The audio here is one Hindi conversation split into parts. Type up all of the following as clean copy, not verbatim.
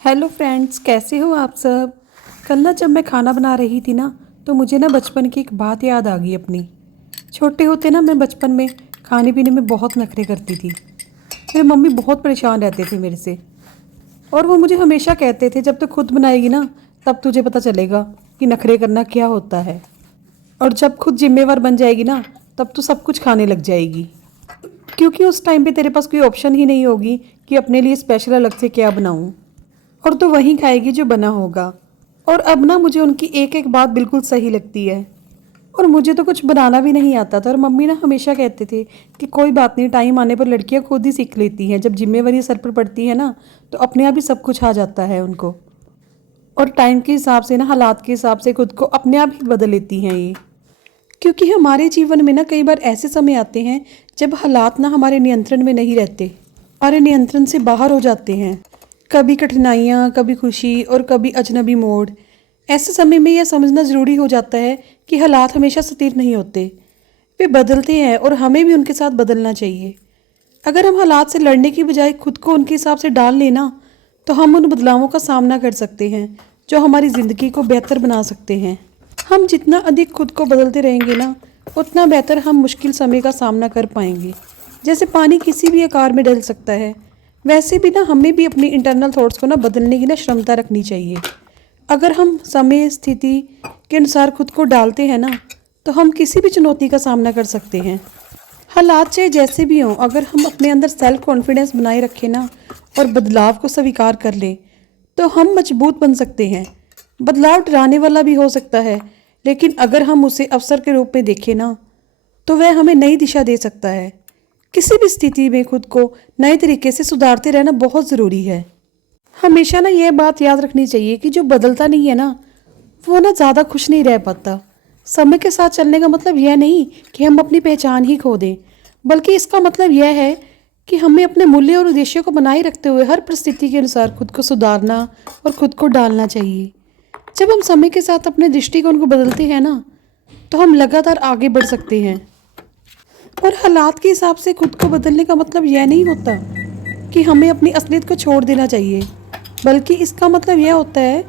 हेलो फ्रेंड्स, कैसे हो आप सब। कल ना जब मैं खाना बना रही थी ना, तो मुझे ना बचपन की एक बात याद आ गई अपनी। छोटे होते ना मैं बचपन में खाने पीने में बहुत नखरे करती थी। मेरे मम्मी बहुत परेशान रहते थे मेरे से, और वो मुझे हमेशा कहते थे जब तू खुद बनाएगी ना तब तुझे पता चलेगा कि नखरे करना क्या होता है, और जब खुद जिम्मेवार बन जाएगी ना तब तू सब कुछ खाने लग जाएगी, क्योंकि उस टाइम पे तेरे पास कोई ऑप्शन ही नहीं होगी कि अपने लिए स्पेशल अलग से क्या बनाऊं, और तो वही खाएगी जो बना होगा। और अब ना मुझे उनकी एक एक बात बिल्कुल सही लगती है। और मुझे तो कुछ बनाना भी नहीं आता था, और मम्मी ना हमेशा कहते थे कि कोई बात नहीं, टाइम आने पर लड़कियां खुद ही सीख लेती हैं। जब जिम्मेवारी सर पर पड़ती है ना तो अपने आप ही सब कुछ आ जाता है उनको, और टाइम के हिसाब से ना, हालात के हिसाब से खुद को अपने आप ही बदल लेती हैं ये। क्योंकि हमारे जीवन में ना कई बार ऐसे समय आते हैं जब हालात ना हमारे नियंत्रण में नहीं रहते, हमारे नियंत्रण से बाहर हो जाते हैं। कभी कठिनाइयाँ, कभी खुशी, और कभी अजनबी मोड़। ऐसे समय में यह समझना ज़रूरी हो जाता है कि हालात हमेशा स्थिर नहीं होते, वे बदलते हैं, और हमें भी उनके साथ बदलना चाहिए। अगर हम हालात से लड़ने की बजाय खुद को उनके हिसाब से डाल लेना, तो हम उन बदलावों का सामना कर सकते हैं जो हमारी ज़िंदगी को बेहतर बना सकते हैं। हम जितना अधिक खुद को बदलते रहेंगे ना, उतना बेहतर हम मुश्किल समय का सामना कर पाएंगे। जैसे पानी किसी भी आकार में ढल सकता है, वैसे भी ना हमें भी अपनी इंटरनल थॉट्स को ना बदलने की ना क्षमता रखनी चाहिए। अगर हम समय स्थिति के अनुसार खुद को डालते हैं ना, तो हम किसी भी चुनौती का सामना कर सकते हैं। हालात चाहे जैसे भी हों, अगर हम अपने अंदर सेल्फ कॉन्फिडेंस बनाए रखें ना, और बदलाव को स्वीकार कर लें, तो हम मजबूत बन सकते हैं। बदलाव डराने वाला भी हो सकता है, लेकिन अगर हम उसे अवसर के रूप में देखें ना, तो वह हमें नई दिशा दे सकता है। किसी भी स्थिति में खुद को नए तरीके से सुधारते रहना बहुत ज़रूरी है। हमेशा ना यह बात याद रखनी चाहिए कि जो बदलता नहीं है ना, वो ना ज़्यादा खुश नहीं रह पाता। समय के साथ चलने का मतलब यह नहीं कि हम अपनी पहचान ही खो दें, बल्कि इसका मतलब यह है कि हमें अपने मूल्य और उद्देश्यों को बनाए रखते हुए हर परिस्थिति के अनुसार खुद को सुधारना और खुद को डालना चाहिए। जब हम समय के साथ अपने दृष्टिकोण को बदलते हैं ना, तो हम लगातार आगे बढ़ सकते हैं। और हालात के हिसाब से खुद को बदलने का मतलब यह नहीं होता कि हमें अपनी असलियत को छोड़ देना चाहिए, बल्कि इसका मतलब यह होता है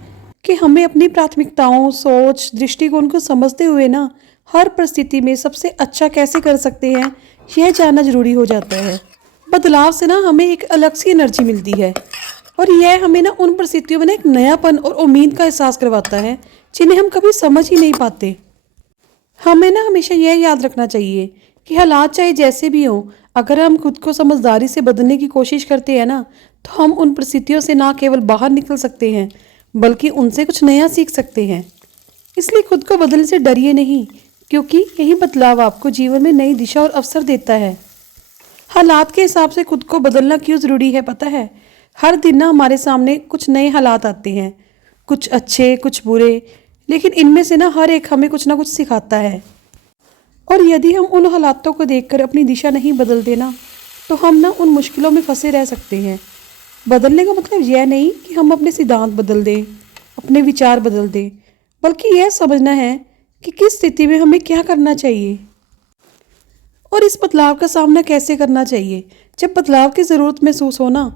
कि हमें अपनी प्राथमिकताओं, सोच, दृष्टिकोण को समझते हुए ना हर परिस्थिति में सबसे अच्छा कैसे कर सकते हैं, यह जानना जरूरी हो जाता है। बदलाव से ना हमें एक अलग सी एनर्जी मिलती है, और यह हमें ना उन परिस्थितियों में ना एक नयापन और उम्मीद का एहसास करवाता है जिन्हें हम कभी समझ ही नहीं पाते। हमें ना हमेशा यह याद रखना चाहिए कि हालात चाहे जैसे भी हों, अगर हम खुद को समझदारी से बदलने की कोशिश करते हैं ना, तो हम उन परिस्थितियों से ना केवल बाहर निकल सकते हैं, बल्कि उनसे कुछ नया सीख सकते हैं। इसलिए खुद को बदलने से डरिए नहीं, क्योंकि यही बदलाव आपको जीवन में नई दिशा और अवसर देता है। हालात के हिसाब से खुद को बदलना क्यों ज़रूरी है पता है। हर दिन ना हमारे सामने कुछ नए हालात आते हैं, कुछ अच्छे, कुछ बुरे, लेकिन इनमें से ना हर एक हमें कुछ ना कुछ सिखाता है। और यदि हम उन हालातों को देखकर अपनी दिशा नहीं बदलते ना, तो हम ना उन मुश्किलों में फंसे रह सकते हैं। बदलने का मतलब यह नहीं कि हम अपने सिद्धांत बदल दें, अपने विचार बदल दें, बल्कि यह समझना है कि किस स्थिति में हमें क्या करना चाहिए और इस बदलाव का सामना कैसे करना चाहिए। जब बदलाव की ज़रूरत महसूस हो ना,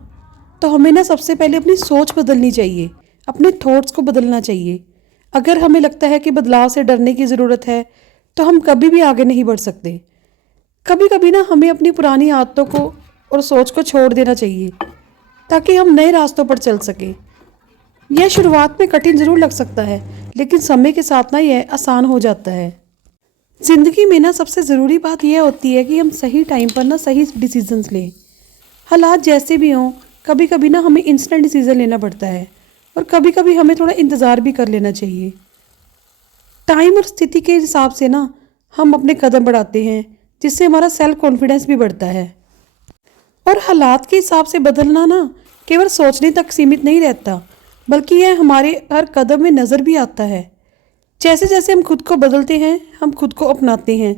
तो हमें ना सबसे पहले अपनी सोच बदलनी चाहिए, अपने थॉट्स को बदलना चाहिए। अगर हमें लगता है कि बदलाव से डरने की ज़रूरत है, तो हम कभी भी आगे नहीं बढ़ सकते। कभी कभी ना हमें अपनी पुरानी आदतों को और सोच को छोड़ देना चाहिए, ताकि हम नए रास्तों पर चल सकें। यह शुरुआत में कठिन ज़रूर लग सकता है, लेकिन समय के साथ ना यह आसान हो जाता है। ज़िंदगी में ना सबसे ज़रूरी बात यह होती है कि हम सही टाइम पर ना सही डिसीजंस लें। हालात जैसे भी हों, कभी कभी ना हमें इंस्टेंट डिसीज़न लेना पड़ता है, और कभी कभी हमें थोड़ा इंतज़ार भी कर लेना चाहिए। टाइम और स्थिति के हिसाब से ना हम अपने कदम बढ़ाते हैं, जिससे हमारा सेल्फ कॉन्फिडेंस भी बढ़ता है। और हालात के हिसाब से बदलना ना केवल सोचने तक सीमित नहीं रहता, बल्कि यह हमारे हर कदम में नज़र भी आता है। जैसे जैसे हम खुद को बदलते हैं, हम खुद को अपनाते हैं,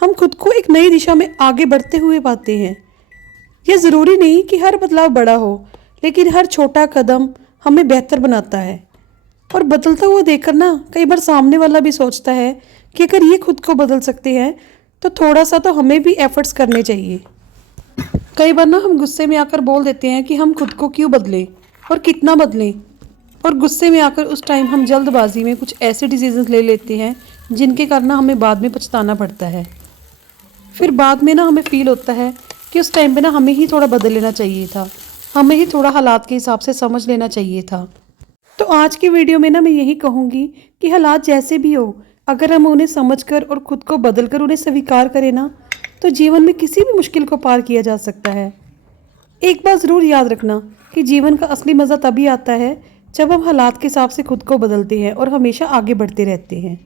हम खुद को एक नई दिशा में आगे बढ़ते हुए पाते हैं। यह ज़रूरी नहीं कि हर बदलाव बड़ा हो, लेकिन हर छोटा कदम हमें बेहतर बनाता है। और बदलता हुआ देखकर ना कई बार सामने वाला भी सोचता है कि अगर ये खुद को बदल सकते हैं, तो थोड़ा सा तो हमें भी एफर्ट्स करने चाहिए। कई बार ना हम गुस्से में आकर बोल देते हैं कि हम खुद को क्यों बदलें, और कितना बदलें। और गुस्से में आकर उस टाइम हम जल्दबाजी में कुछ ऐसे डिसीजंस ले लेते हैं जिनके कारण ना हमें बाद में पछताना पड़ता है। फिर बाद में ना हमें फ़ील होता है कि उस टाइम पे ना हमें ही थोड़ा बदल लेना चाहिए था, हमें ही थोड़ा हालात के हिसाब से समझ लेना चाहिए था। तो आज की वीडियो में ना मैं यही कहूँगी कि हालात जैसे भी हो, अगर हम उन्हें समझकर और खुद को बदल कर उन्हें स्वीकार करें ना, तो जीवन में किसी भी मुश्किल को पार किया जा सकता है। एक बात ज़रूर याद रखना कि जीवन का असली मज़ा तभी आता है जब हम हालात के हिसाब से खुद को बदलते हैं और हमेशा आगे बढ़ते रहते हैं।